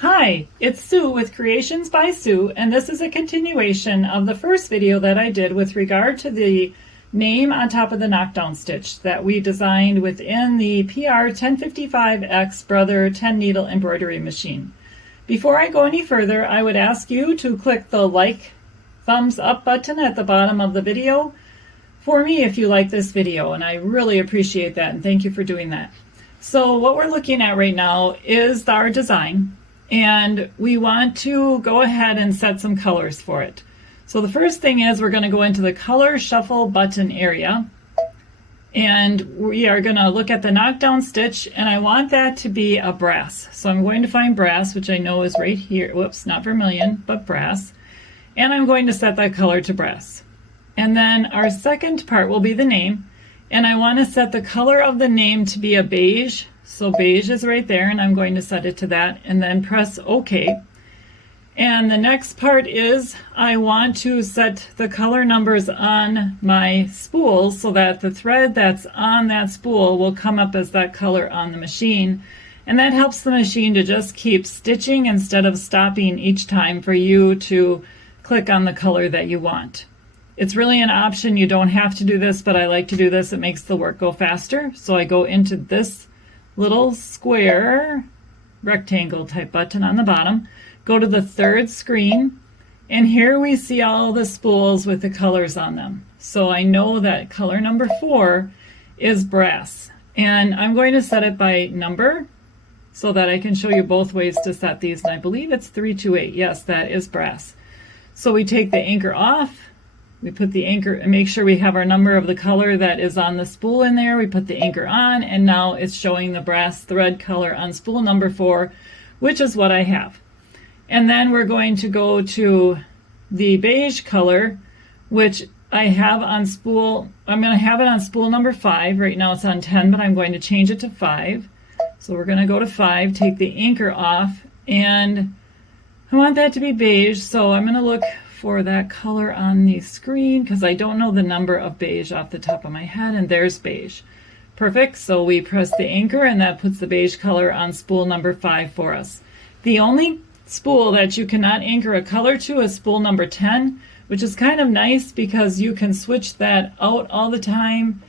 Hi, it's Sue with Creations by Sue, and this is a continuation of the first video that I did with regard to the name on top of the knockdown stitch that we designed within the PR1055X Brother 10 needle embroidery machine. Before I go any further, I would ask you to click the like thumbs up button at the bottom of the video for me if you like this video, and I really appreciate that, and thank you for doing that. So what we're looking at right now is our design, and we want to go ahead and set some colors for it. So the first thing is we're going to go into the color shuffle button area, and we are going to look at the knockdown stitch, and I want that to be a brass. So I'm going to find brass, which I know is right here. Whoops, not vermilion, but brass. And I'm going to set that color to brass. And then our second part will be the name, and I want to set the color of the name to be a beige. So beige is right there, and I'm going to set it to that, and then press OK. And the next part is I want to set the color numbers on my spool so that the thread that's on that spool will come up as that color on the machine. And that helps the machine to just keep stitching instead of stopping each time for you to click on the color that you want. It's really an option. You don't have to do this, but I like to do this. It makes the work go faster. So I go into this little square rectangle type button on the bottom, go to the third screen, and here we see all the spools with the colors on them. So I know that color number 4 is brass, and I'm going to set it by number so that I can show you both ways to set these, and I believe it's 328. Yes, that is brass. So we take the anchor off, we put the anchor and make sure we have our number of the color that is on the spool in there. We put the anchor on, and now it's showing the brass thread color on spool number 4, which is what I have. And then we're going to go to the beige color, which I have on spool. I'm going to have it on spool number 5. Right now it's on 10, but I'm going to change it to 5. So we're going to go to 5, take the anchor off, and I want that to be beige. So I'm going to look for that color on the screen because I don't know the number of beige off the top of my head, and there's beige. Perfect. So we press the anchor, and that puts the beige color on spool number 5 for us. The only spool that you cannot anchor a color to is spool number 10, which is kind of nice because you can switch that out all the time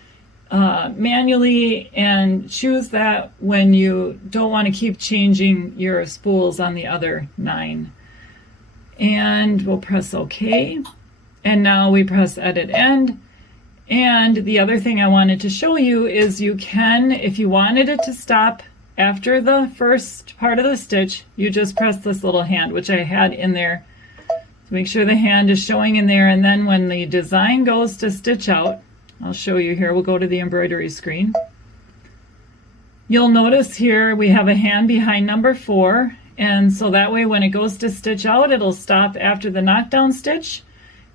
manually and choose that when you don't want to keep changing your spools on the other 9. And we'll press OK, and now we press edit end. And the other thing I wanted to show you is you can, if you wanted it to stop after the first part of the stitch, you just press this little hand, which I had in there to make sure the hand is showing in there. And then when the design goes to stitch out, I'll show you here, we'll go to the embroidery screen. You'll notice here we have a hand behind number 4, and so that way when it goes to stitch out, it'll stop after the knockdown stitch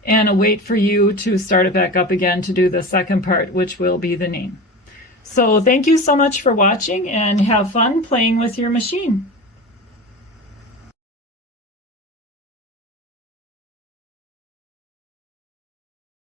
and wait for you to start it back up again to do the second part, which will be the name. So thank you so much for watching, and have fun playing with your machine.